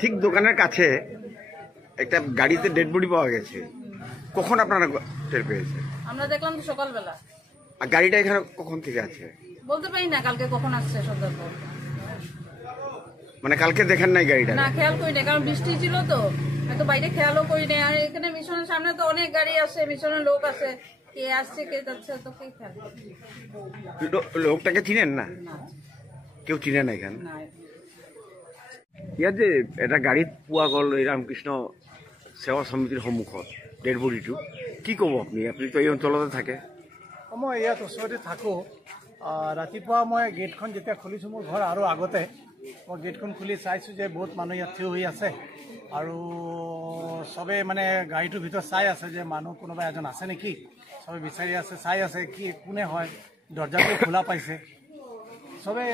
ঠিক দোকানের কাছে একটা গাড়িতে ডেড বডি পাওয়া গেছে, কখন আপনারা টের পেয়েছেন? আমরা দেখলাম তো সকালবেলা। আর গাড়িটা এখানে কখন থেকে আছে বলতে পারি না কালকে কখন আসছে সন্ধ্যার পর। মানে কালকে দেখেন নাই গাড়িটা? না, খেয়াল করি না, কারণ বৃষ্টি ছিল তো, এত বাইরে খেয়ালও করি না। আর এখানে মিশনের সামনে তো অনেক গাড়ি আসে, মিশনের লোক আছে, কে আসছে কে যাচ্ছে তো কে খেয়াল করে? লোকটাকে চিনেন না? কেউ চিনে না এখানে? না। ইয়াত যে এটা গাড়ীত পোৱা গ'ল এই ৰামকৃষ্ণ সেৱা সমিতিৰ সন্মুখত ডেড বডিটো, কি ক'ব আপুনি? আপুনিতো এই অঞ্চলতে থাকে। মই ইয়াত ওচৰতে থাকোঁ। ৰাতিপুৱা মই গেটখন যেতিয়া খুলিছোঁ, মোৰ ঘৰ আৰু আগতে, মই গেটখন খুলি চাইছোঁ যে বহুত মানুহ ইয়াত থিয় হৈ আছে আৰু চবে মানে গাড়ীটোৰ ভিতৰত চাই আছে যে মানুহ কোনোবা এজন আছে নেকি, চবে বিচাৰি আছে, চাই আছে কি কোনে হয়, দৰ্জাটো খোলা পাইছে চবে,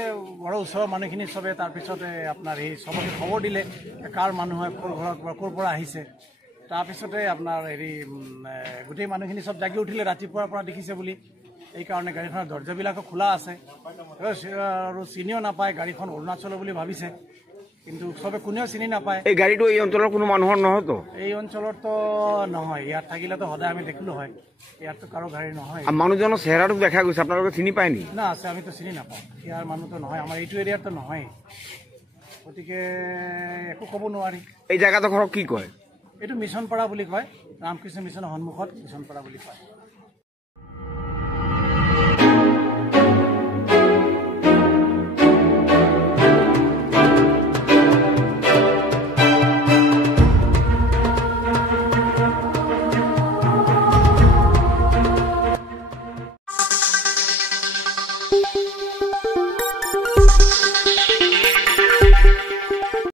বড় ওচৰৰ মানুহখিনি চবে। তাৰপিছতে আপোনাৰ এই চবকে খবৰ দিলে কাৰ মানুহ হয়, ক'ৰ পৰা আহিছে। তাৰপিছতে আপোনাৰ গোটেই মানুহখিনি চব জাগি উঠিলে ৰাতিপুৱাৰ পৰা দেখিছে বুলি। এইকাৰণে গাড়ীখনৰ দৰ্জাবিলাকো খোলা আছে আৰু চিনিও নাপায়, গাড়ীখন অৰুণাচলৰ বুলি ভাবিছে, কিন্তু চবে কোনেও চিনি নাপায়। এই গাড়ীটো এই অঞ্চলৰ কোনো মানুহৰ নহয়তো? এই অঞ্চলতো নহয়, ইয়াত থাকিলেতো সদায় আমি দেখিলোঁ হয়, ইয়াততো কাৰো গাড়ী নহয়। মানুহজনৰ চেহেৰাটো দেখা গৈছে, আপোনালোকে চিনি পায় নি? না, আছে, আমিতো চিনি নাপাওঁ, ইয়াৰ মানুহতো নহয়, আমাৰ এইটো এৰিয়াতো নহয়, গতিকে একো ক'ব নোৱাৰি। এই জেগাডোখৰক কি কয়? এইটো মিছনপাৰা বুলি কয়, ৰামকৃষ্ণ মিছনৰ সন্মুখত মিছনপাৰা বুলি কয়।